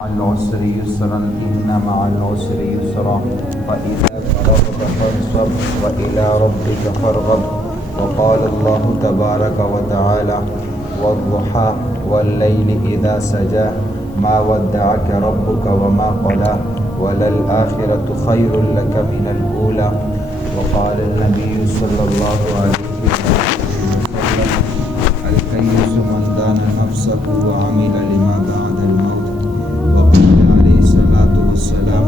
العسر يسرا إن مع العسر يسرا فإذا فرغت فانصب وإلى ربك فارغب. وقال الله تبارك وتعالى والضحى والليل إذا سجى ما ودعك ربك وما قلى وللآخرة خير لك من الأولى. وقال النبي صلى الله عليه وسلم الكيس من دان نفسه وعمل لما بعد الموت. وقال عليه الصلاة والسلام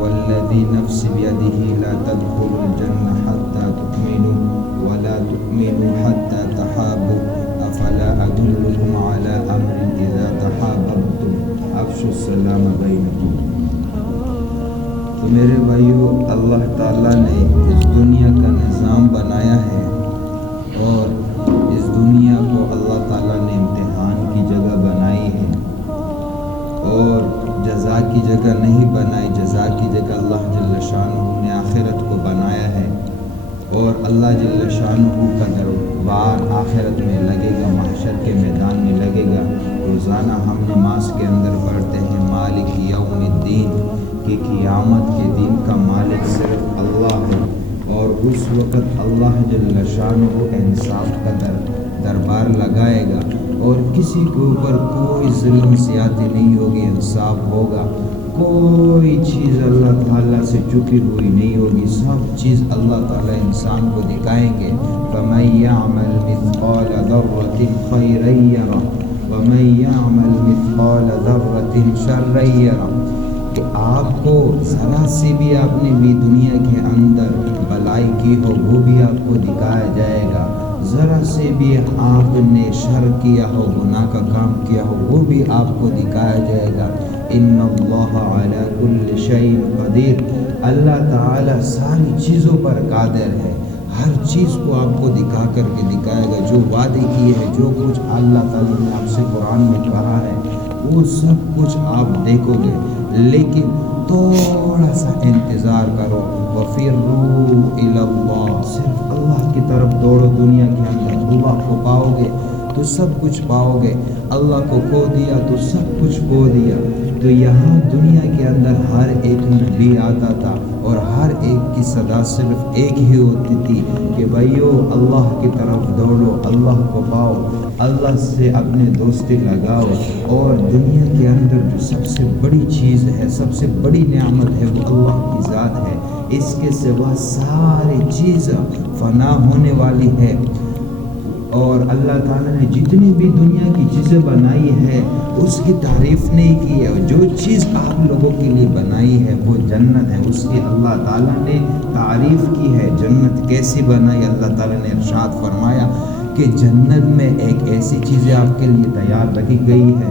والذي نفس بيده لا تدخلوا الجنة حتى تؤمنوا ولا تؤمنوا حتى تحابوا أفلا أدلكم على أمر إذا تحاببتم أفشوا السلام بينكم. تو میرے بھائیو، اللہ تعالیٰ نے اس دنیا کا نظام بنایا ہے اور اس دنیا کو اللہ تعالیٰ نے امتحان کی جگہ بنائی ہے اور جزا کی جگہ نہیں بنائی. جزا کی جگہ اللہ جل شانہ نے آخرت کو بنایا ہے اور اللہ جل شانہ کا دربار آخرت میں لگے گا، محشر کے میدان میں لگے گا. روزانہ ہم نماز کے اندر پڑھتے ہیں مالک یوم الدین، کہ قیامت کے دن کا مالک صرف اللہ ہے اور اس وقت اللہ جل شانہ انصاف کا دربار لگائے گا اور کسی کے اوپر کوئی ظلم زیادتی نہیں ہوگی، انصاف ہوگا. کوئی چیز اللہ تعالیٰ سے چکی ہوئی نہیں ہوگی، سب چیز اللہ تعالیٰ انسان کو دکھائیں گے. فَمَن يَعْمَلْ مِثْقَالَ ذَرَّةٍ خَيْرًا يَرَهُ وَمَن يَعْمَلْ مِثْقَالَ ذَرَّةٍ شَرًّا يَرَهُ. کہ آپ کو ذرا سے بھی آپ نے بھی دنیا کے اندر بلائی کی ہو وہ بھی آپ کو دکھایا جائے گا، ذرا سے بھی آپ نے شر کیا ہو، گناہ کا کام کیا ہو وہ بھی آپ کو دکھایا جائے گا. ان اللہ علی کل شیء قدیر. اللہ تعالی ساری چیزوں پر قادر ہے، ہر چیز کو آپ کو دکھا کر کے دکھائے گا. جو وعدے کیے ہیں، جو کچھ اللہ تعالیٰ نے آپ سے قرآن میں کہا ہے وہ سب کچھ آپ دیکھو گے، لیکن تھوڑا سا انتظار کرو. وَفِرُّوا إِلَى اللَّهِ. صرف اللہ کی طرف دوڑو. دنیا کے اندر اللہ کو پاؤ گے تو سب کچھ پاؤ گے، اللہ کو کھو دیا تو سب کچھ کھو دیا. تو یہاں دنیا کے اندر ہر ایک نبی آتا تھا اور ہر ایک کی صدا صرف ایک ہی ہوتی تھی کہ بھائیو اللہ کی طرف دوڑو، اللہ کو پاؤ، اللہ سے اپنے دوستی لگاؤ. اور دنیا کے اندر جو سب سے بڑی چیز ہے، سب سے بڑی نعمت ہے وہ اللہ کی ذات ہے. اس کے سوا ساری چیز فنا ہونے والی ہے. اور اللہ تعالیٰ نے جتنی بھی دنیا کی چیزیں بنائی ہے اس کی تعریف نہیں کی ہے. جو چیز آپ لوگوں کے لیے بنائی ہے وہ جنت ہے، اس کی اللہ تعالیٰ نے تعریف کی ہے. جنت کیسی بنائی؟ اللہ تعالیٰ نے ارشاد فرمایا کہ جنت میں ایک ایسی چیزیں آپ کے لیے تیار رکھی گئی ہے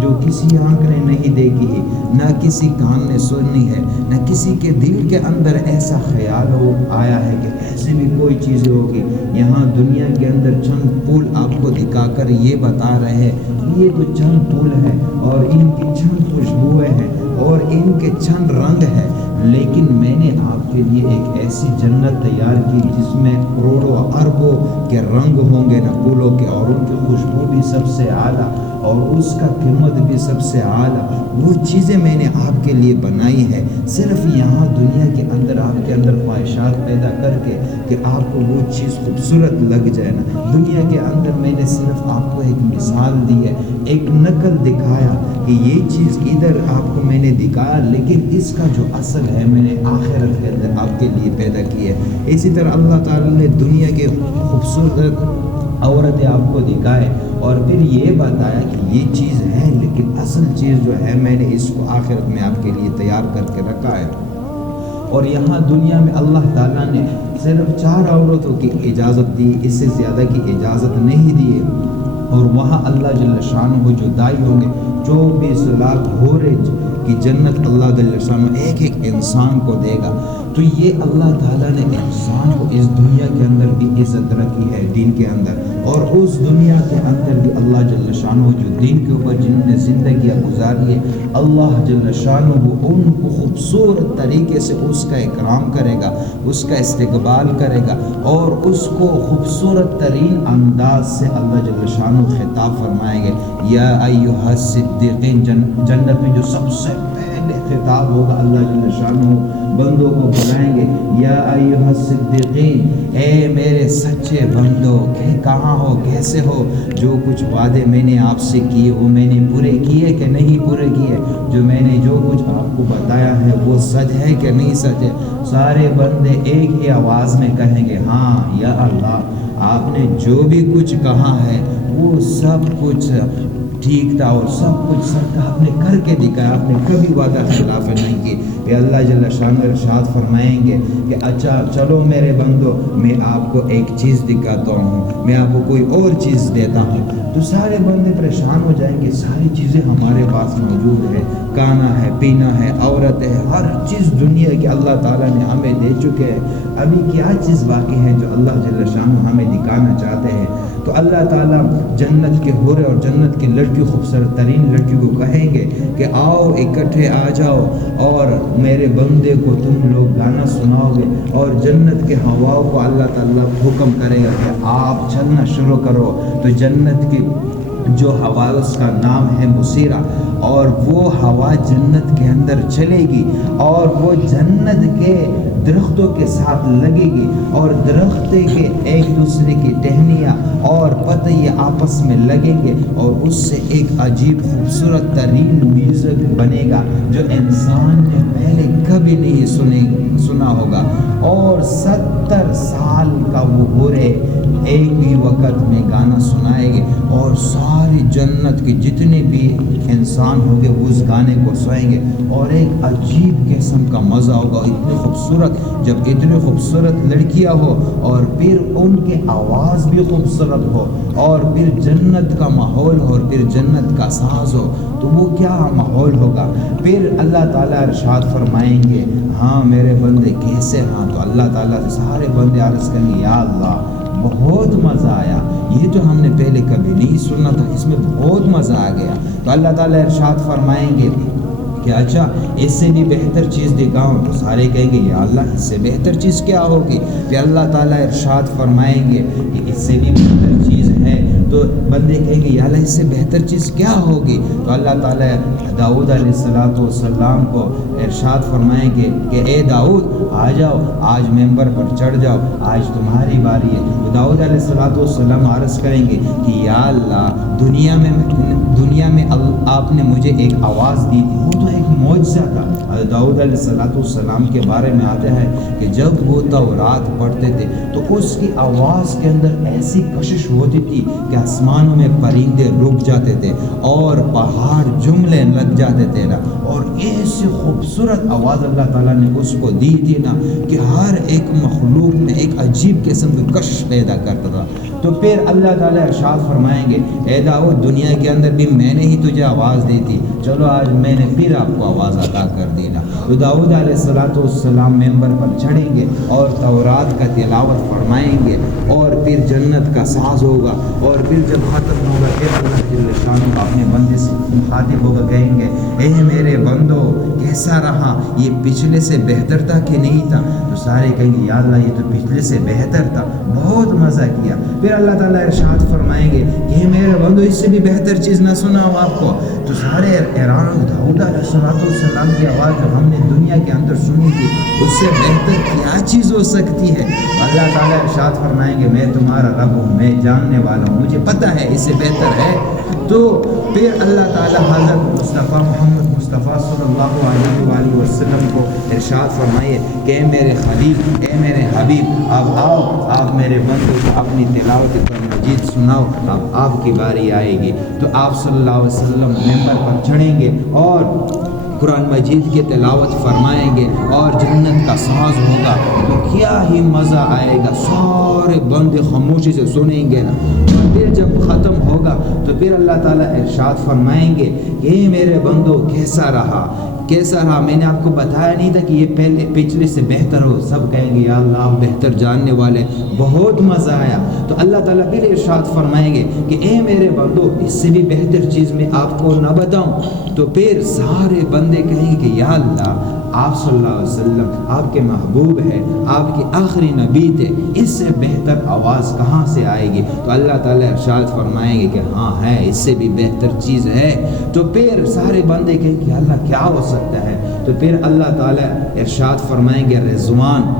جو کسی آنکھ نے نہیں دیکھی ہے، نہ کسی کان نے سنی ہے، نہ کسی کے دل کے اندر ایسا خیال آیا ہے کہ ایسی بھی کوئی چیزیں ہوگی. یہاں دنیا کے اندر چند پھول آپ کو دکھا کر یہ بتا رہے ہیں یہ تو چند پھول ہے اور ان کی چند خوشبوئیں ہیں اور ان کے چند رنگ ہے، لیکن میں نے آپ کے لیے ایک ایسی جنت تیار کی جس میں کروڑوں اربوں کے رنگ ہوں گے نا پھولوں کے، اور ان کی خوشبو بھی سب سے اعلیٰ اور اس کا قیمت بھی سب سے اعلیٰ. وہ چیزیں میں نے آپ کے لیے بنائی ہے. صرف یہاں دنیا کے اندر آپ کے اندر خواہشات پیدا کر کے کہ آپ کو وہ چیز خوبصورت لگ جائے نا. دنیا کے اندر میں نے صرف آپ کو ایک مثال دی ہے، ایک نقل دکھایا کہ یہ چیز ادھر آپ کو میں نے دکھایا، لیکن اس کا جو اصل ہے میں نے آخرت کے اندر آپ کے لیے پیدا کی ہے. اسی طرح اللہ تعالیٰ نے دنیا کے خوبصورت عورتیں آپ کو دکھائے اور پھر یہ بتایا کہ یہ چیز ہے، لیکن اصل چیز جو ہے میں نے اس کو آخرت میں آپ کے لیے تیار کر کے رکھا ہے. اور یہاں دنیا میں اللہ تعالیٰ نے صرف 4 عورتوں کی اجازت دی، اس سے زیادہ کی اجازت نہیں دی ہے. اور وہاں اللہ جل شانہ جو دائی ہوں گے 24 لاکھ حوریں کی جنت اللہ جل شانہ ایک ایک انسان کو دے گا. تو یہ اللہ تعالیٰ نے انسان کو اس دنیا کے اندر بھی عزت رکھی ہے دین کے اندر، اور اس دنیا کے اندر بھی اللہ جل شانہ جو دین کے اوپر جنہوں نے زندگیاں گزاری ہے اللہ جل شانہ ان کو خوبصورت طریقے سے اس کا اکرام کرے گا، اس کا استقبال استقبال کرے گا اور اس کو خوبصورت ترین انداز سے اللہ جل شانہ خطاب فرمائیں گے، یا ایھا الصدیقین، جنت میں جو سب سے پہلے خطاب ہوگا اللہ جل شانہ بندوں کو بلائیں گے، یا ایھا الصدیقین، اے میرے سچے بندو، کہ کہاں ہو، کیسے ہو، جو کچھ وعدے میں نے آپ سے کیے وہ میں نے پورے کیے کہ نہیں پورے کیے، جو میں نے جو کچھ آپ کو بتایا ہے وہ سچ ہے کہ نہیں سچ ہے۔ سارے بندے ایک ہی آواز میں کہیں گے، ہاں یا اللہ، آپ نے جو بھی کچھ کہا ہے وہ سب کچھ ٹھیک تھا اور سب کچھ سچ تھا، آپ نے کر کے دکھایا، آپ نے کبھی وعدہ خلاف نہیں کی۔ کہ اللہ جل شانہ ارشاد فرمائیں گے کہ اچھا چلو میرے بندو، میں آپ کو ایک چیز دکھاتا ہوں، میں آپ کو کوئی اور چیز دیتا ہوں۔ تو سارے بندے پریشان ہو جائیں گے، ساری چیزیں ہمارے پاس موجود ہے، کھانا ہے، پینا ہے، عورت ہے، ہر چیز دنیا کی اللہ تعالیٰ نے ہمیں دے چکے ہیں، ابھی کیا چیز باقی ہے جو اللہ جل شانہ ہمیں دکھانا چاہتے ہیں؟ تو اللہ تعالیٰ جنت کے حورے اور جنت کی لڑکی، خوبصورت ترین لڑکی کو کہیں گے کہ آؤ اکٹھے آ جاؤ اور میرے بندے کو تم لوگ گانا سناؤ گے، اور جنت کے ہواؤں کو اللہ تعالیٰ حکم کرے گا کہ آپ چلنا شروع کرو۔ تو جنت کی جو ہوا اس کا نام ہے مسیرہ، اور وہ ہوا جنت کے اندر چلے گی اور وہ جنت کے درختوں کے ساتھ لگے گی، اور درخت کے ایک دوسرے کی ٹہنیاں اور پتے یہ آپس میں لگیں گے، اور اس سے ایک عجیب خوبصورت ترین میوزک بنے گا جو انسان نے پہلے کبھی نہیں سنا ہوگا، اور 70 سال کا وہ حورے ایک ہی وقت میں گانا سنائے گے، اور ساری جنت کے جتنے بھی انسان ہوں گے وہ اس گانے کو سنیں گے، اور ایک عجیب قسم کا مزہ ہوگا، اتنی خوبصورت، جب اتنی خوبصورت لڑکیاں ہو اور پھر ان کے آواز بھی خوبصورت ہو، اور پھر جنت کا ماحول ہو، اور پھر جنت کا ساز ہو، تو وہ کیا ماحول ہوگا؟ پھر اللہ تعالیٰ ارشاد فرمائیں گے، ہاں میرے بندے کیسے؟ ہاں تو اللہ تعالیٰ سے سارے بندے عرض کریں گے، یا اللہ بہت مزہ آیا، یہ تو ہم نے پہلے کبھی نہیں سنا تھا، اس میں بہت مزہ آ گیا۔ تو اللہ تعالیٰ ارشاد فرمائیں گے کہ اچھا اس سے بھی بہتر چیز دکھاؤں، تو سارے کہیں گے یا اللہ اس سے بہتر چیز کیا ہوگی؟ پھر اللہ تعالیٰ ارشاد فرمائیں گے کہ اس سے بھی بہتر چیز ہے، تو بندے کہیں گے یا اللہ اس سے بہتر چیز کیا ہوگی؟ تو اللہ تعالیٰ داؤد علیہ السلام کو ارشاد فرمائیں گے کہ اے داؤد آ جاؤ، آج ممبر پر چڑھ جاؤ، آج تمہاری باری ہے۔ تو داؤد علیہ السلام عرض کریں گے کہ یا اللہ دنیا میں آپ نے مجھے ایک آواز دی تھی، وہ تو ایک معجزہ تھا۔ داؤد علیہ السلام کے بارے میں آتا ہے کہ جب وہ تورات پڑھتے تھے تو اس کی آواز کے اندر ایسی کشش ہوتی تھی کہ آسمانوں میں پرندے رک جاتے تھے اور پہاڑ جملے لگ جاتے تھے نا، اور ایسی خوبصورت آواز اللہ تعالیٰ نے اس کو دی تھی نا کہ ہر ایک مخلوق میں ایک عجیب قسم کی کشش پیدا کرتا تھا۔ تو پھر اللہ تعالیٰ ارشاد فرمائیں گے اے داؤد دنیا کے اندر بھی میں نے ہی تجھے آواز دی تھی، چلو آج میں نے پھر آپ کو آواز عطا کر دی نا۔ تو داؤد علیہ السلام ممبر پر چڑھیں گے اور تورات کا تلاوت فرمائیں گے، اور پھر جنت کا ساز ہوگا، اور پھر جب ختم ہوگا پھر اللہ جل شانہ اپنے بندے سے مخاطب ہوگا، کہیں گے اے میرے بندو کیسا رہا، یہ پچھلے سے بہتر تھا کہ نہیں تھا؟ تو سارے کہیں گے یا اللہ یہ تو پچھلے سے بہتر تھا، بہت مزہ کیا۔ پھر اللہ تعالیٰ ارشاد فرمائیں گے کہ میرے بندو اس سے بھی بہتر چیز نہ سناؤں آپ کو؟ تو سارے حیران، داؤد علیہ السلام کی آواز جو ہم نے دنیا کے اندر سنی تھی اس سے بہتر کیا چیز ہو سکتی ہے؟ اللہ تعالیٰ ارشاد فرمائیں گے میں تمہارا رب ہوں، میں جاننے والا ہوں، مجھے پتہ ہے اس سے بہتر ہے۔ تو پھر اللہ تعالیٰ حضرت مصطفیٰ محمد مصطفیٰ صلی اللہ علیہ وآلہ وسلم کو ارشاد فرمائے کہ اے میرے خلیل، اے میرے حبیب، اب آؤ، آپ میرے بندوں کو اپنی تلاوت قرآن مجید سناؤ، اب آپ کی باری آئے گی۔ تو آپ صلی اللہ علیہ وسلم ممبر پر چڑھیں گے اور قرآن مجید کی تلاوت فرمائیں گے اور جنت کا ساز ہوگا، تو کیا ہی مزہ آئے گا، سارے بندے خاموشی سے سنیں گے نا۔ پھر جب ختم ہوگا تو پھر اللہ تعالیٰ ارشاد فرمائیں گے کہ اے میرے بندو کیسا رہا، کیسا رہا؟ میں نے آپ کو بتایا نہیں تھا کہ یہ پہلے پچھلے سے بہتر ہو؟ سب کہیں گے یا اللہ آپ بہتر جاننے والے، بہت مزہ آیا۔ تو اللہ تعالیٰ پھر ارشاد فرمائیں گے کہ اے میرے بندو اس سے بھی بہتر چیز میں آپ کو نہ بتاؤں؟ تو پھر سارے بندے کہیں گے کہ یا اللہ آپ صلی اللہ علیہ وسلم آپ کے محبوب ہے، آپ کے آخری نبی تھے، اس سے بہتر آواز کہاں سے آئے گی؟ تو اللہ تعالیٰ ارشاد فرمائیں گے کہ ہاں ہے، اس سے بھی بہتر چیز ہے۔ تو پھر سارے بندے کہیں کہ اللہ کیا ہو سکتا ہے؟ تو پھر اللہ تعالیٰ ارشاد فرمائیں گے رضوان،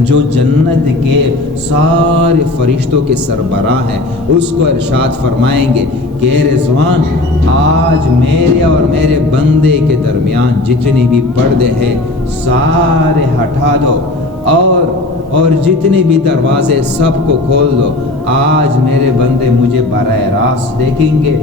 جو جنت کے سارے فرشتوں کے سربراہ ہیں، اس کو ارشاد فرمائیں گے کہ رضوان، آج میرے اور میرے بندے کے درمیان جتنی بھی پردے ہیں سارے ہٹا دو، اور جتنے بھی دروازے سب کو کھول دو۔ آج میرے بندے مجھے براہ راست دیکھیں گے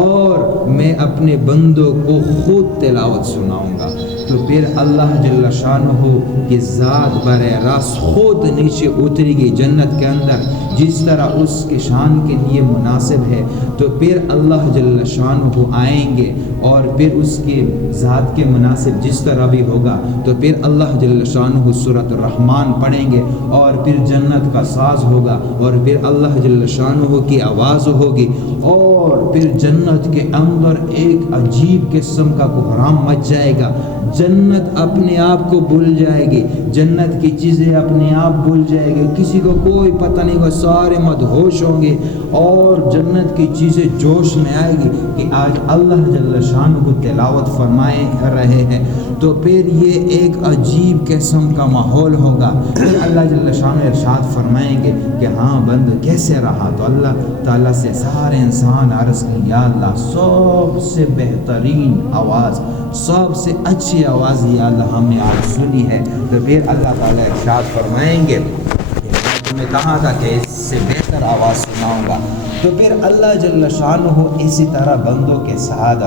اور میں اپنے بندوں کو خود تلاوت سناؤں گا۔ تو پھر اللہ جل شانہ کی ذات براہ راست خود نیچے اترے گی جنت کے اندر، جس طرح اس کے شان کے لیے مناسب ہے۔ تو پھر اللہ جل شانہ آئیں گے اور پھر اس کے ذات کے مناسب جس طرح بھی ہوگا، تو پھر اللہ جل شانہ سورۃ الرحمن پڑھیں گے اور پھر جنت کا ساز ہوگا اور پھر اللہ جل شانہ کی آواز ہوگی، اور پھر جنت کے اندر ایک عجیب قسم کا کوہرام مچ جائے گا۔ جنت اپنے آپ کو بھول جائے گی، جنت کی چیزیں اپنے آپ بھول جائے گی، کسی کو کوئی پتہ نہیں ہوگا، سارے مدہوش ہوں گے اور جنت کی چیزیں جوش میں آئے گی کہ آج اللہ جل شانہ کو تلاوت فرمائے رہے ہیں۔ تو پھر یہ ایک عجیب قسم کا ماحول ہوگا۔ پھر اللہ جل شانہ ارشاد فرمائیں گے کہ ہاں بند کیسے رہا؟ تو اللہ تعالیٰ سے سارے انسان عرض کی یا اللہ سب سے بہترین آواز، سب سے اچھی آواز یا اللہ ہم نے آج سنی ہے۔ تو پھر اللہ تعالیٰ ارشاد فرمائیں گے کہ میں تمہیں کہا تھا کہ اس سے بہتر آواز سناؤں گا۔ تو پھر اللہ جل شانہ اسی طرح بندوں کے ساتھ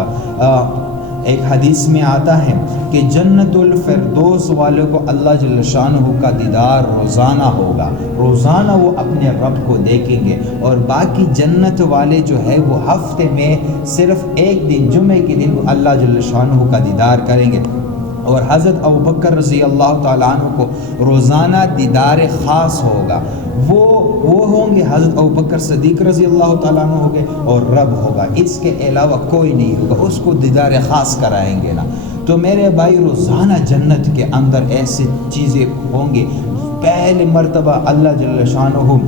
ایک حدیث میں آتا ہے کہ جنت الفردوس والوں کو اللہ جل شانہ کا دیدار روزانہ ہوگا، روزانہ وہ اپنے رب کو دیکھیں گے، اور باقی جنت والے جو ہے وہ ہفتے میں صرف ایک دن، جمعے کے دن اللہ جل شانہ کا دیدار کریں گے۔ اور حضرت ابوبکر رضی اللہ تعالیٰ عنہ کو روزانہ دیدار خاص ہوگا، وہ ہوں گے حضرت ابوبکر صدیق رضی اللہ تعالیٰ عنہ ہوں گے اور رب ہوگا، اس کے علاوہ کوئی نہیں ہوگا، اس کو دیدار خاص کرائیں گے نا۔ تو میرے بھائی روزانہ جنت کے اندر ایسی چیزیں ہوں گے۔ پہلی مرتبہ اللہ جل شانہ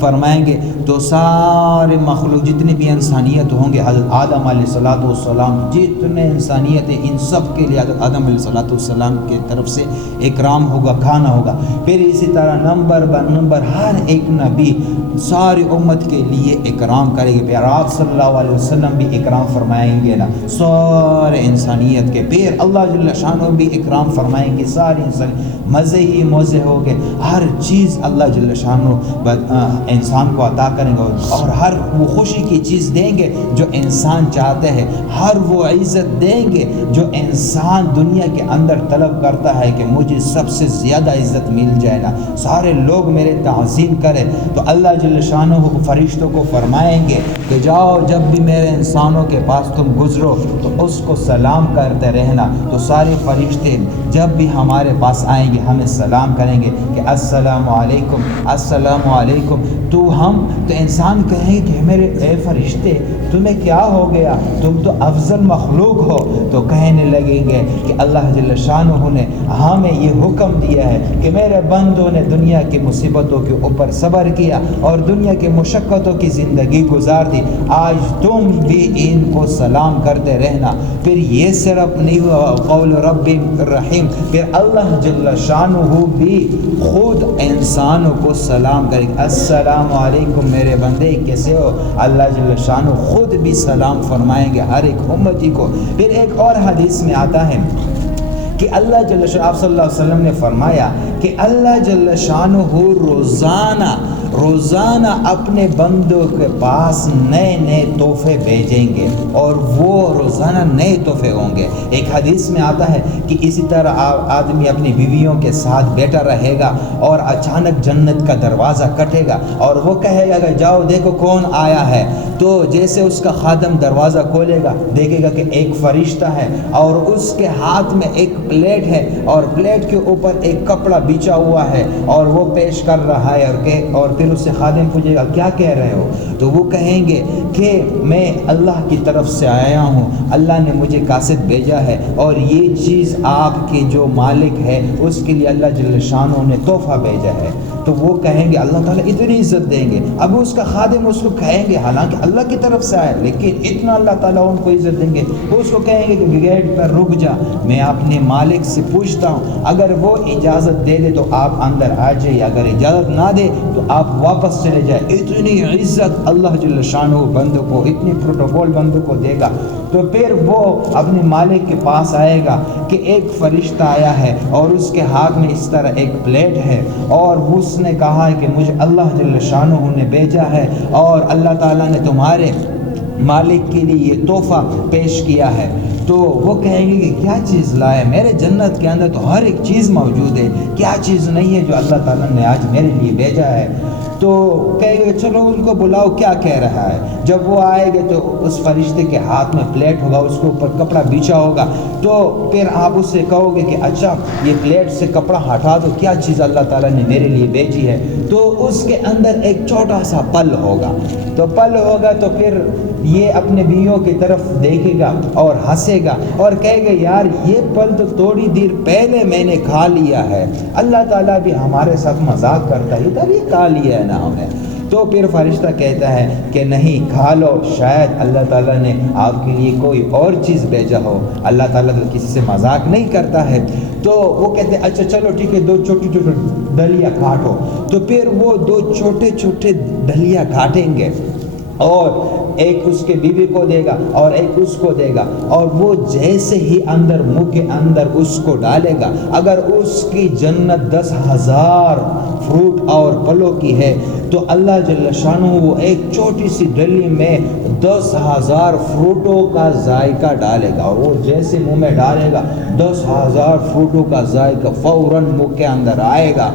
فرمائیں گے تو سارے مخلوق جتنی بھی انسانیت ہوں گے، حضرت آدم علیہ السلام جتنے انسانیت ہیں ان سب کے لیے حضرت آدم علیہ السلام کی طرف سے اکرام ہوگا، کھانا ہوگا۔ پھر اسی طرح نمبر بر نمبر ہر ایک نبی ساری امت کے لیے اکرام کرے گے، پھر آپ صلی اللہ علیہ وسلم بھی اکرام فرمائیں گے نا سارے انسانیت کے۔ پھر اللہ جل شانہ بھی اکرام فرمائیں گے، ساری انسانیت مزے ہی موزے ہو گئے، ہر چیز اللہ جل شانہ انسان کو عطا کریں گے، اور ہر وہ خوشی کی چیز دیں گے جو انسان چاہتے ہیں، ہر وہ عزت دیں گے جو انسان دنیا کے اندر طلب کرتا ہے کہ مجھے سب سے زیادہ عزت مل جائے نا، سارے لوگ میرے تعظیم کریں۔ تو اللہ جل شانہ فرشتوں کو فرمائیں گے کہ جاؤ جب بھی میرے انسانوں کے پاس تم گزرو تو اس کو سلام کرتے رہنا۔ تو سارے فرشتے جب بھی ہمارے پاس آئیں گے ہمیں سلام کریں گے کہ السلام علیکم السلام علیکم۔ تو انسان کہیں گے کہ میرے اے فرشتے تمہیں کیا ہو گیا، تم تو افضل مخلوق ہو۔ تو کہنے لگیں گے کہ اللہ جل شانہ نے ہمیں یہ حکم دیا ہے کہ میرے بندوں نے دنیا کی مصیبتوں کے اوپر صبر کیا اور دنیا کی مشقتوں کی زندگی گزار دی، آج تم بھی ان کو سلام کرتے رہنا۔ پھر یہ صرف نہیں ہوا قول رب الرحیم، پھر اللہ جل شانہ بھی خود انسانوں کو سلام کرے گا، السلام علیکم میرے بندے کیسے ہو؟ اللہ جل شانہ خود بھی سلام فرمائیں گے ہر ایک امتی کو۔ پھر ایک اور حدیث میں آتا ہے کہ اللہ جل شانہ، آپ صلی اللہ علیہ وسلم نے فرمایا کہ اللہ جل شانہ روزانہ اپنے بندوں کے پاس نئے نئے تحفے بھیجیں گے، اور وہ روزانہ نئے تحفے ہوں گے۔ ایک حدیث میں آتا ہے کہ اسی طرح آدمی اپنی بیویوں کے ساتھ بیٹھا رہے گا اور اچانک جنت کا دروازہ کٹے گا اور وہ کہے گا کہ جاؤ دیکھو کون آیا ہے۔ تو جیسے اس کا خادم دروازہ کھولے گا دیکھے گا کہ ایک فرشتہ ہے اور اس کے ہاتھ میں ایک پلیٹ ہے اور پلیٹ کے اوپر ایک کپڑا بچھا ہوا ہے اور وہ پیش کر رہا ہے اور پھر اس سے خادم پوچھے گا کیا کہہ رہے ہو، تو وہ کہیں گے کہ میں اللہ کی طرف سے آیا ہوں، اللہ نے مجھے قاصد بھیجا ہے اور یہ چیز آپ کے جو مالک ہے اس کے لیے اللہ جل شانہ نے تحفہ بھیجا ہے۔ تو وہ کہیں گے اللہ تعالیٰ اتنی عزت دیں گے۔ اب اس کا خادم اس کو کہیں گے حالانکہ اللہ کی طرف سے آئے لیکن اتنا اللہ تعالیٰ ان کو عزت دیں گے، وہ اس کو کہیں گے کہ گیٹ پر رک جا، میں اپنے مالک سے پوچھتا ہوں، اگر وہ اجازت دے دے تو آپ اندر آ جائیے، اگر اجازت نہ دے تو آپ واپس چلے جائیں۔ اتنی عزت اللہ جل شانہ بندوں کو، اتنی پروٹوکول بندوں کو دے گا۔ تو پھر وہ اپنے مالک کے پاس آئے گا کہ ایک فرشتہ آیا ہے اور اس کے ہاتھ میں اس طرح ایک پلیٹ ہے اور اس نے کہا ہے کہ مجھے اللہ جل شانہ نے بھیجا ہے اور اللہ تعالیٰ نے تمہارے مالک کے لیے یہ تحفہ پیش کیا ہے۔ تو وہ کہیں گے کہ کیا چیز لائے، میرے جنت کے اندر تو ہر ایک چیز موجود ہے، کیا چیز نہیں ہے جو اللہ تعالیٰ نے آج میرے لیے بھیجا ہے۔ تو کہیں گے چلو ان کو بلاؤ کیا کہہ رہا ہے۔ جب وہ آئے گے تو اس فرشتے کے ہاتھ میں پلیٹ ہوگا، اس کے اوپر کپڑا بچھا ہوگا، تو پھر آپ اس سے کہو گے کہ اچھا یہ پلیٹ سے کپڑا ہٹا دو، کیا چیز اللہ تعالیٰ نے میرے لیے بھیجی ہے۔ تو اس کے اندر ایک چھوٹا سا پل ہوگا، تو پل ہوگا تو پھر یہ اپنے بیویوں کی طرف دیکھے گا اور ہنسے گا اور کہے گا یار یہ پل تو تھوڑی دیر پہلے میں نے کھا لیا ہے، اللہ تعالیٰ بھی ہمارے ساتھ مذاق کرتا ہے تب یہ کھا لیا ہے نا ہمیں۔ تو پھر فرشتہ کہتا ہے کہ نہیں کھا لو، شاید اللہ تعالیٰ نے آپ کے لیے کوئی اور چیز بھیجا ہو، اللہ تعالیٰ تو کسی سے مذاق نہیں کرتا ہے۔ تو وہ کہتے ہیں اچھا چلو ٹھیک ہے، دو چھوٹی چھوٹی ڈلیاں کاٹو۔ تو پھر وہ دو چھوٹے چھوٹے ڈلیاں کاٹیں گے اور ایک اس کے بیوی کو دے گا اور ایک اس کو دے گا، اور وہ جیسے ہی اندر منہ کے اندر اس کو ڈالے گا، اگر اس کی جنت 10,000 فروٹ اور پھلوں کی ہے تو اللہ جل شانہ وہ ایک چھوٹی سی ڈلی میں 10,000 فروٹوں کا ذائقہ ڈالے گا، اور وہ جیسے منہ میں ڈالے گا 10,000 فروٹوں کا ذائقہ فوراً منہ کے اندر آئے گا،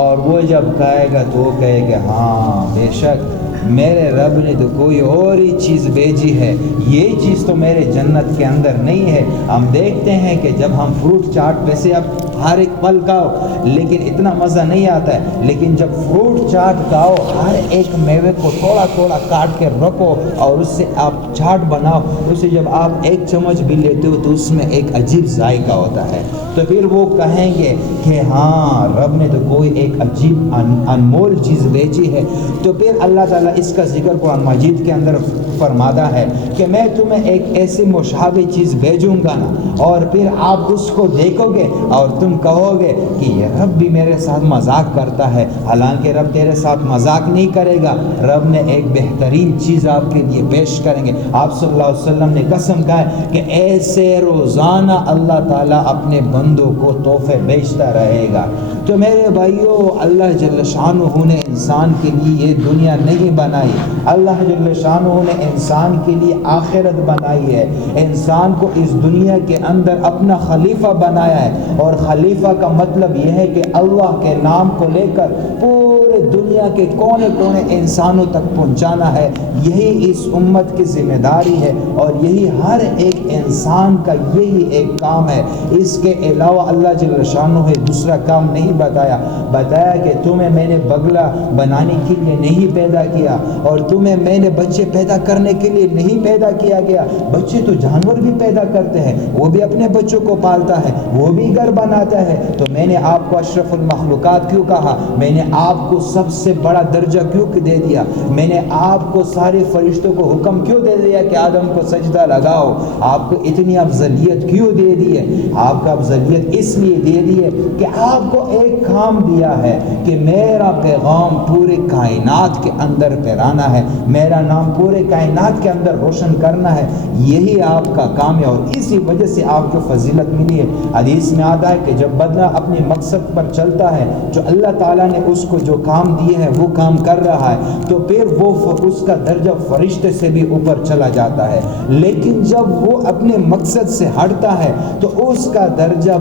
اور وہ جب کھائے گا تو وہ کہے گا ہاں بے شک میرے رب نے تو کوئی اور ہی چیز بھیجی ہے، یہ چیز تو میرے جنت کے اندر نہیں ہے۔ ہم دیکھتے ہیں کہ جب ہم فروٹ چاٹ پہ سے اب ہر ایک پھل کھاؤ لیکن اتنا مزہ نہیں آتا ہے، لیکن جب فروٹ چاٹ کھاؤ ہر ایک میوے کو تھوڑا تھوڑا کاٹ کے رکھو اور اس سے آپ چاٹ بناؤ، اسے جب آپ ایک چمچ بھی لیتے ہو تو اس میں ایک عجیب ذائقہ ہوتا ہے۔ تو پھر وہ کہیں گے کہ ہاں رب نے تو کوئی ایک عجیب انمول چیز بھیجی ہے۔ تو پھر اللہ تعالیٰ اس کا ذکر قرآن مجید کے اندر فرماتا ہے کہ میں تمہیں ایک ایسی مشابہ چیز بھیجوں گا نا، اور پھر آپ اس کو دیکھو گے اور تم کہو گے کہ یہ رب بھی میرے ساتھ مذاق کرتا ہے، حالانکہ رب تیرے ساتھ مذاق نہیں کرے گا، رب نے ایک بہترین چیز آپ کے لیے پیش کریں گے۔ آپ صلی اللہ علیہ وسلم نے قسم کھا ہے کہ ایسے روزانہ اللہ تعالیٰ اپنے بندوں کو تحفے بیچتا رہے گا۔ تو میرے بھائیو، اللہ جل شانہ نے انسان کے لیے یہ دنیا نہیں بنائی، اللہ جل شانہ نے انسان کے لیے آخرت بنائی ہے، انسان کو اس دنیا کے اندر اپنا خلیفہ بنایا ہے، اور خلیفہ کا مطلب یہ ہے کہ اللہ کے نام کو لے کر پورے دنیا کے کونے کونے انسانوں تک پہنچانا ہے۔ یہی اس امت کی ذمہ داری ہے اور یہی ہر ایک انسان کا یہی ایک کام ہے، اس کے علاوہ اللہ جل شانہ نے دوسرا کام نہیں بتایا کہ تمہیں میں نے بگلا بنانے کے لیے نہیں پیدا کیا، اور تمہیں میں نے بچے پیدا کرنے کے لیے نہیں پیدا کیا گیا۔ بچے تو جانور بھی پیدا کرتے ہیں، وہ بھی اپنے بچوں کو پالتا ہے، وہ بھی گھر بناتا ہے، تو میں نے آپ کو اشرف المخلوقات کیوں کہا، میں نے آپ کو سب سے بڑا درجہ کیوں دے دیا، میں نے آپ کو سارے فرشتوں کو حکم کیوں دے دیا کہ آدم کو سجدہ لگاؤ، آپ کو اتنی افضلیت کیوں دے دی ہے؟ آپ کا افضلیت اس لیے دے دی ہے کہ آپ کو ایک کام دیا ہے کہ میرا پیغام پورے کائنات کے اندر پھیلانا ہے، میرا نام پورے کائنات کے اندر روشن کرنا ہے، یہی آپ کا کام ہے، اور اسی وجہ سے آپ کو فضیلت ملی ہے۔ حدیث میں آتا ہے کہ جب بندہ اپنے مقصد پر چلتا ہے، جو اللہ تعالیٰ نے اس کو جو کام دیے ہے وہ کام کر رہا ہے، تو پھر وہ اس کا درجہ فرشتے سے بھی اوپر چلا جاتا ہے، لیکن جب وہ اپنے مقصد سے ہٹتا ہے تو اس کا درجہ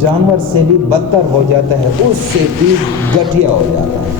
جانور سے بھی بدتر ہو جاتا ہے، اس سے بھی گھٹیا ہو جاتا ہے۔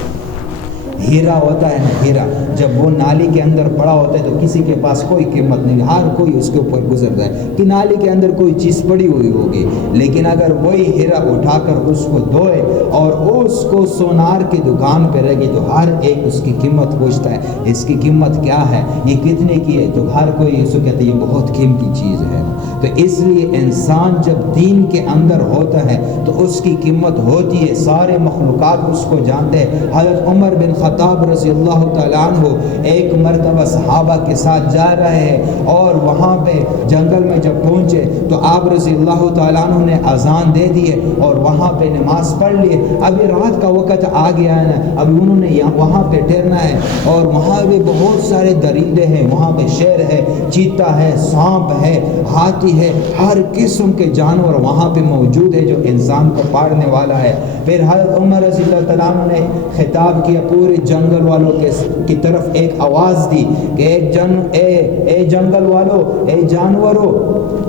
ہیرا ہوتا ہے نا ہیرا، جب وہ نالی کے اندر پڑا ہوتا ہے تو کسی کے پاس کوئی قیمت نہیں، ہر کوئی اس کے اوپر گزرتا ہے کہ نالی کے اندر کوئی چیز پڑی ہوئی ہوگی، لیکن اگر وہی ہیرا اٹھا کر اس کو دھوئے اور اس کو سونار کی دکان پہ رہے گی تو ہر ایک اس کی قیمت پوچھتا ہے، اس کی قیمت کیا ہے، یہ کتنے کی ہے، تو ہر کوئی اس کو کہتا ہے یہ بہت قیمتی چیز ہے۔ تو اس لیے انسان جب دین کے اندر ہوتا ہے تو اس کی قیمت ہوتی ہے، سارے مخلوقات اس کو جانتے ہیں۔ حضرت عمر بن خطاب رضی اللہ تعالیٰ عنہ ایک مرتبہ صحابہ کے ساتھ جا رہے ہیں اور وہاں پہ جنگل میں جب پہنچے تو آپ رضی اللہ تعالیٰ عنہ نے اذان دے دیے اور وہاں پہ نماز پڑھ لیے۔ ابھی رات کا وقت آ گیا ہے نا، ابھی انہوں نے وہاں پہ ٹھہرنا ہے اور وہاں پہ بہت سارے درندے ہیں، وہاں پہ شیر ہے، چیتا ہے، سانپ ہے، ہاتھی ہے، ہر قسم کے جانور وہاں پہ موجود ہے جو انسان کو پاڑنے والا ہے۔ پھر حضرت عمر رضی اللہ تعالیٰ عنہ نے خطاب کیا پورے جنگل والوں کی طرف، ایک آواز دی کہ اے جنگل والو، اے جانورو،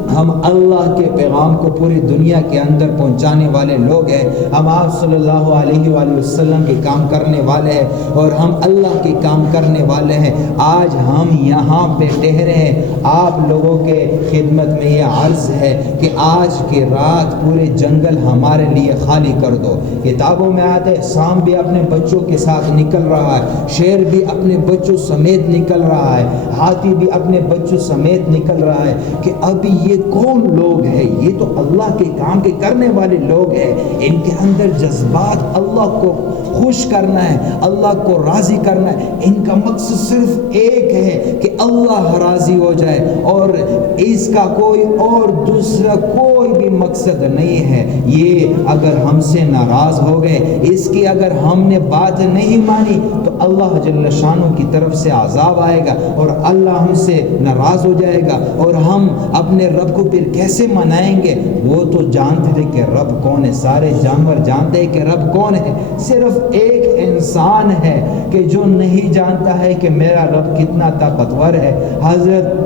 ہم اللہ کے پیغام کو پوری دنیا کے اندر پہنچانے والے لوگ ہیں، ہم آپ صلی اللہ علیہ وآلہ وسلم کے کام کرنے والے ہیں اور ہم اللہ کے کام کرنے والے ہیں۔ آج ہم یہاں پہ ٹھہرے ہیں، آپ لوگوں کے خدمت میں یہ عرض ہے کہ آج کی رات پورے جنگل ہمارے لیے خالی کر دو۔ کتابوں میں آتے سانپ بھی اپنے بچوں کے ساتھ نکل رہا ہے، شیر بھی اپنے بچوں سمیت نکل رہا ہے، ہاتھی بھی اپنے بچوں سمیت نکل رہا ہے کہ ابھی یہ کون لوگ ہیں؟ یہ تو اللہ کے کام کے کرنے والے لوگ ہیں، ان کے اندر جذبات اللہ کو خوش کرنا ہے، اللہ کو راضی کرنا ہے، ان کا مقصد صرف ایک ہے کہ اللہ راضی ہو جائے اور اس کا کوئی اور دوسرا کوئی بھی مقصد نہیں ہے۔ یہ اگر ہم سے ناراض ہو گئے، اس کی اگر ہم نے بات نہیں مانی تو اللہ جل شانہ کی طرف سے عذاب آئے گا اور اللہ ہم سے ناراض ہو جائے گا، اور ہم اپنے رب کو پھر کیسے منائیں گے؟ وہ تو جانتے تھے کہ رب کون ہے، سارے جانور جانتے ہیں کہ رب کون ہے، صرف ایک انسان ہے کہ جو نہیں جانتا ہے کہ میرا رب کتنا طاقتور ہے۔ حضرت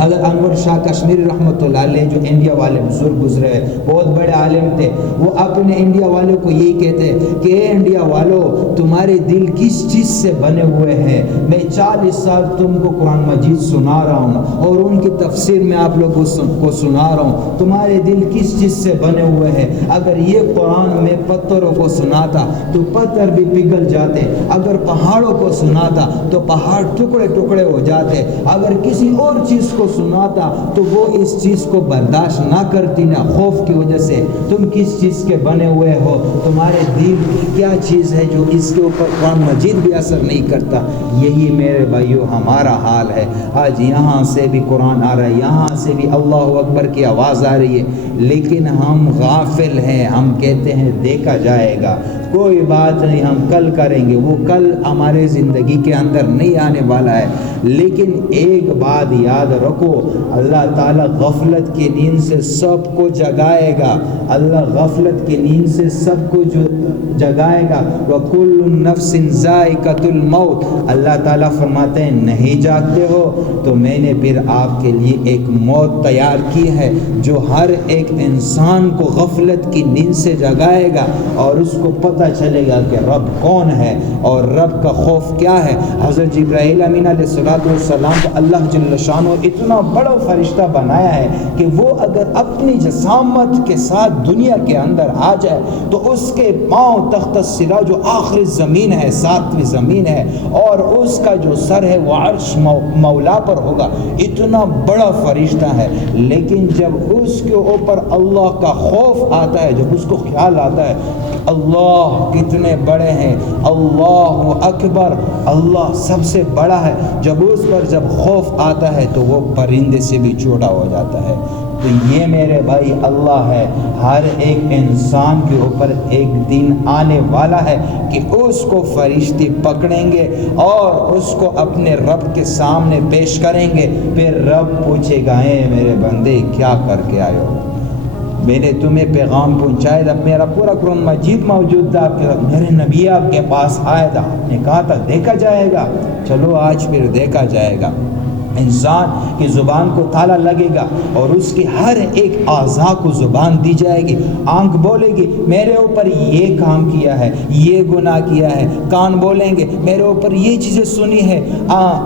انور شاہ کشمیری رحمۃ اللہ علیہ جو انڈیا والے بزرگ گزرے ہیں، بہت بڑے عالم تھے، وہ اپنے انڈیا والوں کو یہی کہتے ہیں کہ اے انڈیا والوں، تمہارے دل کس چیز سے بنے ہوئے ہیں؟ میں 40 سال تم کو قرآن مجید سنا رہا ہوں اور ان کی تفسیر میں آپ لوگوں کو سنا رہا ہوں، تمہارے دل کس چیز سے بنے ہوئے ہیں؟ اگر یہ قرآن میں پتھروں کو سناتا تو پتھر بھی پگھل جاتے، اگر پہاڑوں کو سناتا تو پہاڑ ٹکڑے ٹکڑے ہو جاتے، اگر کسی اور چیز کو سناتا تو وہ اس چیز کو برداشت نہ کرتی، نہ خوف کی وجہ سے۔ تم کس چیز کے بنے ہوئے ہو؟ تمہارے دل کیا چیز ہے جو اس کے اوپر قرآن مجید بھی اثر نہیں کرتا؟ یہی میرے بھائیو ہمارا حال ہے۔ آج یہاں سے بھی قرآن آ رہا ہے، یہاں سے بھی اللہ اکبر کی آواز آ رہی ہے، لیکن ہم غافل ہیں، ہم کہتے ہیں دیکھا جائے گا، کوئی بات نہیں، ہم کل کریں گے، وہ کل ہمارے زندگی کے اندر نہیں آنے والا ہے۔ لیکن ایک بات یاد رکھو، اللہ تعالیٰ غفلت کی نیند سے سب کو جگائے گا، اللہ غفلت کی نیند سے سب کو جو جگائے گا۔ وَكُلُّ نَفْسٍ ذَائِقَةُ الْمَوْتِ، اللہ تعالیٰ فرماتے ہیں نہیں جاگتے ہو تو میں نے پھر آپ کے لیے ایک موت تیار کی ہے جو ہر ایک انسان کو غفلت کی نیند سے جگائے گا اور اس کو پتہ چلے گا کہ رب کون ہے اور رب کا خوف کیا ہے۔ حضرت جبرائیل امین علیہ السلام کو اللہ جل شانہ اتنا بڑا فرشتہ بنایا ہے کہ وہ اگر اپنی جسامت کے ساتھ دنیا کے اندر آ جائے تو اس کے پاؤں تخت السرا جو آخری زمین ہے، 7ویں زمین ہے، اور اس کا جو سر ہے وہ عرش مولا پر ہوگا، اتنا بڑا فرشتہ ہے۔ لیکن جب اس کے اوپر اللہ کا خوف آتا ہے، جب اس کو خیال آتا ہے اللہ کتنے بڑے ہیں، اللہ اکبر، اللہ سب سے بڑا ہے، جب اس پر جب خوف آتا ہے تو وہ پرندے سے بھی چھوٹا ہو جاتا ہے۔ تو یہ میرے بھائی اللہ ہے، ہر ایک انسان کے اوپر ایک دن آنے والا ہے کہ اس کو فرشتے پکڑیں گے اور اس کو اپنے رب کے سامنے پیش کریں گے، پھر رب پوچھے گا اے میرے بندے کیا کر کے آئے ہو؟ میں نے تمہیں پیغام پہنچایا تھا، میرا پورا قرآن مجید موجود تھا آپ کے ساتھ، میرے نبی آپ کے پاس آیا تھا، آپ نے کہا تھا دیکھا جائے گا، چلو آج پھر دیکھا جائے گا۔ انسان کی زبان کو تالا لگے گا اور اس کی ہر ایک اعضاء کو زبان دی جائے گی. آنکھ بولے گی میرے اوپر یہ کام کیا ہے، یہ گناہ کیا ہے. کان بولیں گے میرے اوپر یہ چیزیں سنی ہے.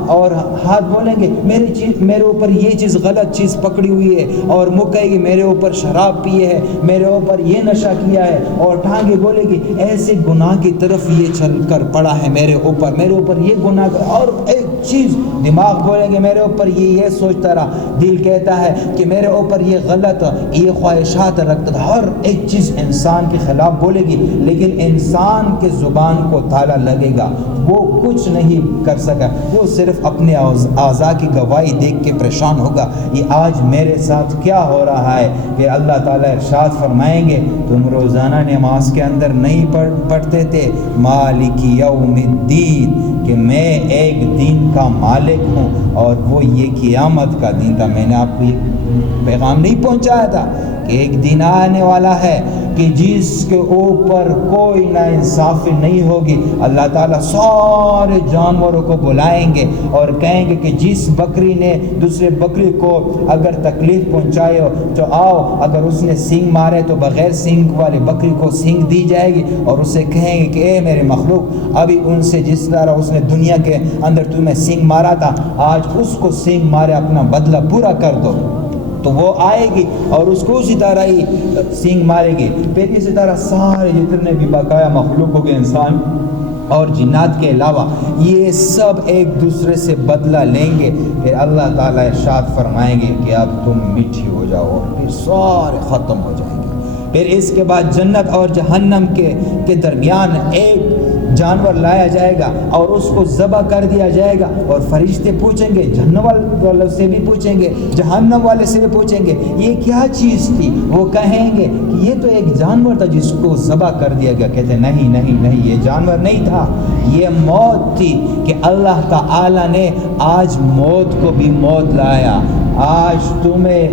اور ہاتھ بولیں گے میرے اوپر یہ چیز غلط چیز پکڑی ہوئی ہے. اور منہ کہے گی میرے اوپر شراب پیے ہے، میرے اوپر یہ نشہ کیا ہے. اور ٹانگیں بولے گی ایسے گناہ کی طرف یہ چل کر پڑا ہے میرے اوپر یہ گناہ. اور ایک چیز دماغ بولیں گے میرے اوپر یہ سوچتا رہا. دل کہتا ہے کہ میرے اوپر یہ غلط یہ خواہشات رکھتا تھا. ہر ایک چیز انسان کے خلاف بولے گی، لیکن انسان کے زبان کو تالا لگے گا. وہ کچھ نہیں کر سکا، وہ صرف اپنے اعضاء کی گواہی دیکھ کے پریشان ہوگا. یہ آج میرے ساتھ کیا ہو رہا ہے کہ اللہ تعالیٰ ارشاد فرمائیں گے تم روزانہ نماز کے اندر نہیں پڑھتے تھے مالک یوم الدین، کہ میں ایک دن کا مالک ہوں اور وہ یہ قیامت کا دن تھا. میں نے آپ کو یہ پیغام نہیں پہنچایا تھا کہ ایک دن آنے والا ہے کہ جس کے اوپر کوئی نا انصافی نہیں ہوگی. اللہ تعالیٰ سارے جانوروں کو بلائیں گے اور کہیں گے کہ جس بکری نے دوسرے بکری کو اگر تکلیف پہنچائے ہو تو آؤ، اگر اس نے سینگ مارے تو بغیر سینگ والے بکری کو سینگ دی جائے گی. اور اسے کہیں گے کہ اے میرے مخلوق، ابھی ان سے جس طرح اس نے دنیا کے اندر تمہیں سینگ مارا تھا، آج اس کو سینگ مارے اپنا بدلہ پورا کر دو. تو وہ آئے گی اور اس کو اسی طرح ہی سینگ مارے گی. پھر اسی طرح سارے جتنے بھی بقایا مخلوق ہو گئے، انسان اور جنات کے علاوہ، یہ سب ایک دوسرے سے بدلہ لیں گے. پھر اللہ تعالیٰ ارشاد فرمائیں گے کہ اب تم میٹھی ہو جاؤ، اور پھر سارے ختم ہو جائیں گے. پھر اس کے بعد جنت اور جہنم کے درمیان ایک جانور لایا جائے گا اور اس کو ذبح کر دیا جائے گا. اور فرشتے پوچھیں گے، جہنم والے سے بھی پوچھیں گے، جہنم والے سے بھی پوچھیں گے یہ کیا چیز تھی. وہ کہیں گے کہ یہ تو ایک جانور تھا جس کو ذبح کر دیا گیا. کہتے ہیں نہیں نہیں نہیں، یہ جانور نہیں تھا، یہ موت تھی کہ اللہ تعالی نے آج موت کو بھی موت لایا. آج تمہیں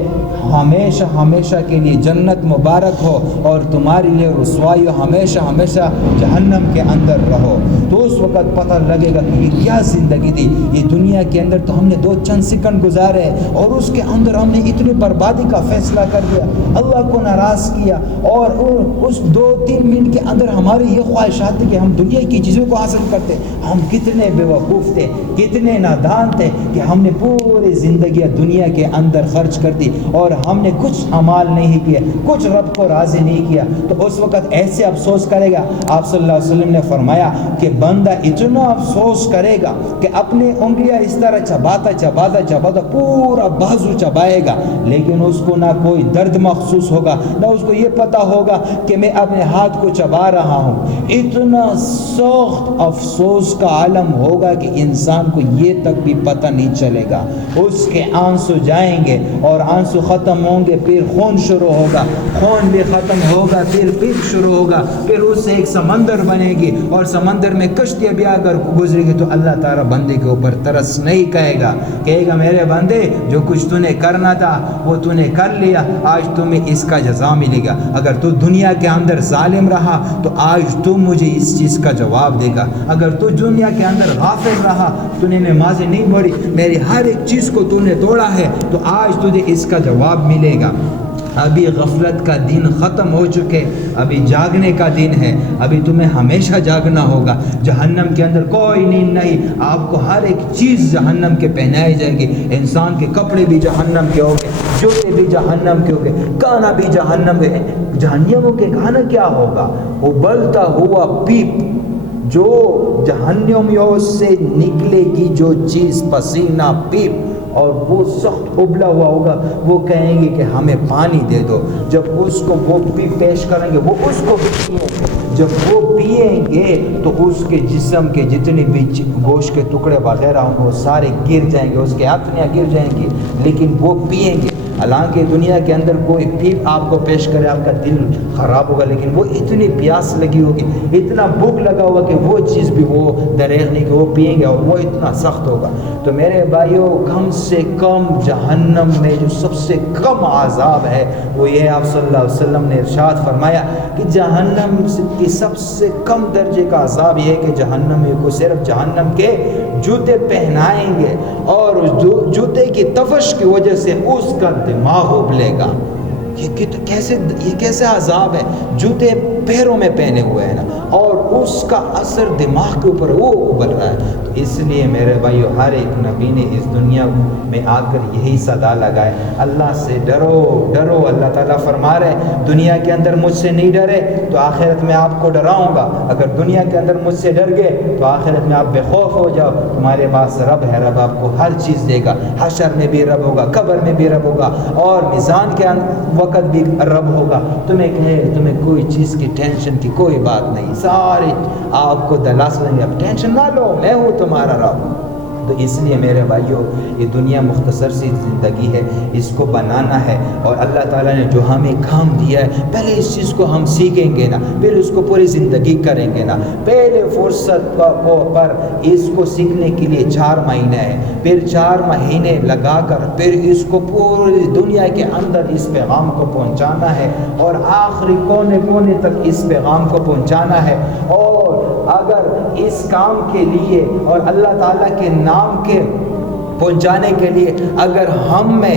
ہمیشہ ہمیشہ کے لیے جنت مبارک ہو اور تمہارے لیے رسوائی ہو، ہمیشہ ہمیشہ جہنم کے اندر رہو. تو اس وقت پتہ لگے گا کہ یہ کیا زندگی تھی. یہ دنیا کے اندر تو ہم نے 2 سیکنڈ گزارے اور اس کے اندر ہم نے اتنی بربادی کا فیصلہ کر دیا، اللہ کو ناراض کیا. اور اس 2-3 منٹ کے اندر ہماری یہ خواہشات تھی کہ ہم دنیا کی چیزوں کو حاصل کرتے. ہم کتنے بے وقوف تھے، کتنے نادان تھے کہ ہم نے پوری زندگی دنیا کے اندر خرچ کر دی اور ہم نے کچھ عمال نہیں کیا، کچھ رب کو راضی نہیں کیا. تو اس وقت ایسے افسوس کرے گا. آپ صلی اللہ علیہ وسلم نے فرمایا کہ بندہ اتنا افسوس کرے گا کہ اپنی انگلیاں اس طرح چباتا چباتا چباتا پورا بازو چبائے گا، لیکن اس کو نہ کوئی درد محسوس ہوگا، نہ اس کو یہ پتا ہوگا کہ میں اپنے ہاتھ کو چبا رہا ہوں. اتنا سخت افسوس کا عالم ہوگا کہ انسان کو یہ تک بھی پتہ نہیں چلے گا. اس کے آنسو جائیں گے اور آنسو ختم ہوں گے، پھر خون شروع ہوگا، خون بھی ختم ہوگا، پھر شروع ہوگا. پھر اس سے ایک سمندر بنے گی اور سمندر میں کشتیاں بھی اگر گزرے گی تو اللہ تعالیٰ بندے کے اوپر ترس نہیں کہے گا. کہے گا میرے بندے جو کچھ تو نے کرنا تھا وہ تو نے کر لیا، آج تمہیں اس کا جزا ملے گا. اگر تو دنیا کے اندر ظالم رہا تو آج تو مجھے اس چیز کا جواب دے گا. اگر تو دنیا کے اندر غافل رہا، تو نے نمازیں نہیں پڑھی، میری ہر ایک چیز کو تو نے توڑا ہے، تو آج تجھے اس کا جواب ملے گا. ابھی غفلت کا دن ختم ہو چکے، ابھی جاگنے کا دن ہے. ابھی تمہیں ہمیشہ جاگنا ہوگا. جہنم کے اندر کوئی نیند نہیں، آپ کو ہر ایک چیز جہنم کے پہنائی جائے گی. انسان کے کپڑے بھی جہنم کے ہوں گے، جوتے بھی جہنم کے ہوں گے، کھانا بھی جہنم کے. جہنمیوں کے کھانا کیا ہوگا؟ ابلتا ہوا پیپ، جو جہنمیوں سے نکلے گی جو چیز، پسینہ پیپ، اور وہ سخت ابلا ہوا ہوگا. وہ کہیں گے کہ ہمیں پانی دے دو. جب اس کو وہ پیش کریں گے وہ اس کو پیئیں گے. جب وہ پئیں گے تو اس کے جسم کے جتنے بھی گوشت کے ٹکڑے وغیرہ ہوں گے وہ سارے گر جائیں گے، اس کے ہتھیاں گر جائیں گی، لیکن وہ پئیں گے. حالانکہ دنیا کے اندر کوئی پیپ آپ کو پیش کرے آپ کا دل خراب ہوگا، لیکن وہ اتنی پیاس لگی ہوگی، اتنا بھوک لگا ہوگا کہ وہ چیز بھی وہ دریغ نہیں کہ وہ پئیں گے، اور وہ اتنا سخت ہوگا. تو میرے بھائیوں، کم سے کم جہنم میں جو سب سے کم عذاب ہے وہ یہ آپ صلی اللہ علیہ وسلم نے ارشاد فرمایا کہ جہنم کی سب سے کم درجے کا عذاب یہ ہے کہ جہنم میں کو صرف جہنم کے جوتے پہنائیں گے اور اس جوتے کی تفش کی وجہ سے اس کا دماغ ابلے گا. یہ کیسے عذاب ہے؟ جوتے پیروں میں پہنے ہوئے ہیں نا، اور اس کا اثر دماغ کے اوپر وہ ابل رہا ہے. تو اس لیے میرے بھائیو، ہر ایک نبی نے اس دنیا میں آ کر یہی صدا لگائے، اللہ سے ڈرو ڈرو. اللہ تعالیٰ فرما رہے دنیا کے اندر مجھ سے نہیں ڈرے تو آخرت میں آپ کو ڈراؤں گا. اگر دنیا کے اندر مجھ سے ڈر گئے تو آخرت میں آپ بے خوف ہو جاؤ. تمہارے پاس رب ہے، رب آپ کو ہر چیز دے گا. حشر میں بھی رب ہوگا، قبر میں بھی رب ہوگا، اور میزان کے وقت بھی رب ہوگا. تمہیں کوئی چیز کی ٹینشن کی کوئی بات نہیں. سارے آپ کو دلاس لیں گے، اب ٹینشن نہ لو، میں ہوں تمہارا رب. تو اس لیے میرے بھائیوں، یہ دنیا مختصر سی زندگی ہے، اس کو بنانا ہے. اور اللہ تعالیٰ نے جو ہمیں کام دیا ہے، پہلے اس چیز کو ہم سیکھیں گے نا، پھر اس کو پوری زندگی کریں گے نا. پہلے فرصت پر اس کو سیکھنے کے لیے 4 مہینے ہیں، پھر 4 مہینے لگا کر پھر اس کو پوری دنیا کے اندر اس پیغام کو پہنچانا ہے، اور آخری کونے کونے تک اس پیغام کو پہنچانا ہے. اور اگر اس کام کے لیے اور اللہ تعالیٰ کے نام کے پہنچانے کے لیے اگر ہم میں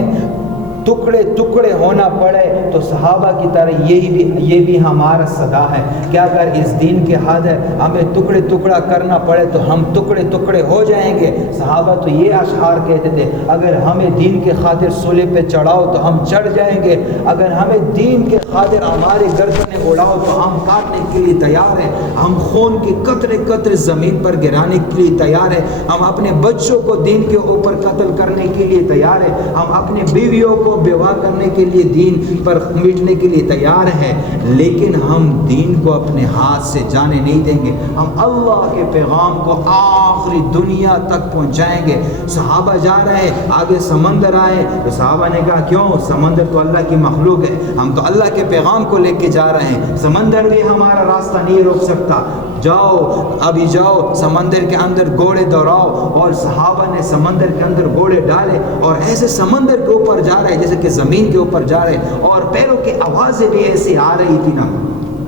ٹکڑے ٹکڑے ہونا پڑے تو صحابہ کی طرح یہ بھی ہمارا صدا ہے کہ اگر اس دین کے خاطر ہمیں ٹکڑے ٹکڑا کرنا پڑے تو ہم ٹکڑے ٹکڑے ہو جائیں گے. صحابہ تو یہ اشعار کہتے تھے، اگر ہمیں دین کے خاطر سولے پہ چڑھاؤ تو ہم چڑھ جائیں گے، اگر ہمیں دین کے خاطر ہمارے گردنیں اڑاؤ تو ہم کاٹنے کے لیے تیار ہیں، ہم خون کے قطرے قطرے زمین پر گرانے کے لیے تیار ہیں، ہم اپنے بچوں کو دین کے اوپر قتل کرنے کے لیے تیار ہیں، ہم اپنے بیویوں کو بیوہ کرنے کے لیے دین پر مٹنے کے لیے تیار ہیں. لیکن ہم دین کو اپنے ہاتھ سے جانے نہیں دیں گے. ہم اللہ کے پیغام کو آخری دنیا تک پہنچائیں گے. صحابہ جا رہے ہیں، آگے سمندر آئے تو صحابہ نے کہا کیوں؟ سمندر تو اللہ کی مخلوق ہے، ہم تو اللہ کے پیغام کو لے کے جا رہے ہیں، سمندر بھی ہمارا راستہ نہیں روک سکتا. جاؤ ابھی جاؤ سمندر کے اندر گھوڑے دوڑاؤ. اور صحابہ نے سمندر کے اندر گھوڑے ڈالے اور ایسے سمندر کے اوپر جا رہے جیسے کہ زمین کے اوپر جا رہے، اور پیروں کی آوازیں بھی ایسی آ رہی تھی نا.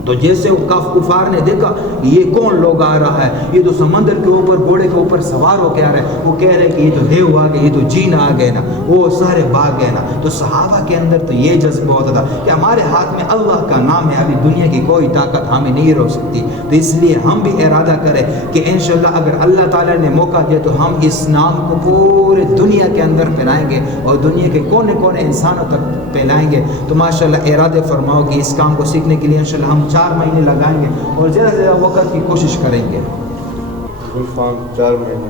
تو جیسے وہ کفار نے دیکھا یہ کون لوگ آ رہا ہے، یہ تو سمندر کے اوپر گھوڑے کے اوپر سوار ہو کے آ رہا ہے، وہ کہہ رہے کہ یہ تو دیو آ گئے، یہ تو جین آ گئے نا، وہ سارے بھاگ گئے نا. تو صحابہ کے اندر تو یہ جذبہ ہوتا تھا کہ ہمارے ہاتھ میں اللہ کا نام ہے، ابھی دنیا کی کوئی طاقت ہمیں نہیں روک سکتی. تو اس لیے ہم بھی ارادہ کریں کہ انشاءاللہ اگر اللہ تعالیٰ نے موقع دیا تو ہم اس نام کو پورے دنیا کے اندر پھیلائیں گے اور دنیا کے کونے کونے انسانوں تک پھیلائیں گے. تو ماشاءاللہ ارادے فرماؤ کہ اس کام کو سیکھنے کے لیے انشاءاللہ ہم 4 مہینے لگائیں گے اور زیادہ سے زیادہ وقت کی کوشش کریں گے. 4 مہینے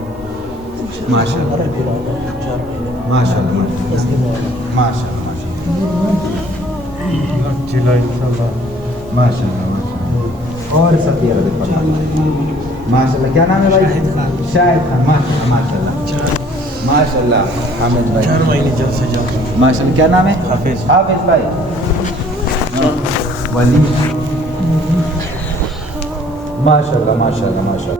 ماشاءاللہ ماشاءاللہ ماشاءاللہ ماشاءاللہ. اور سب یہ رضی ماشاءاللہ. کیا نام ہے بھائی؟ شاہد خان. ماشاءاللہ ماشاءاللہ. حامد بھائی 4 مہینے جلد سے جلد. ماشاءاللہ. کیا نام ہے؟ حافظ. حافظ بھائی. ولی ماشاءاللہ ماشاءاللہ ماشاءاللہ.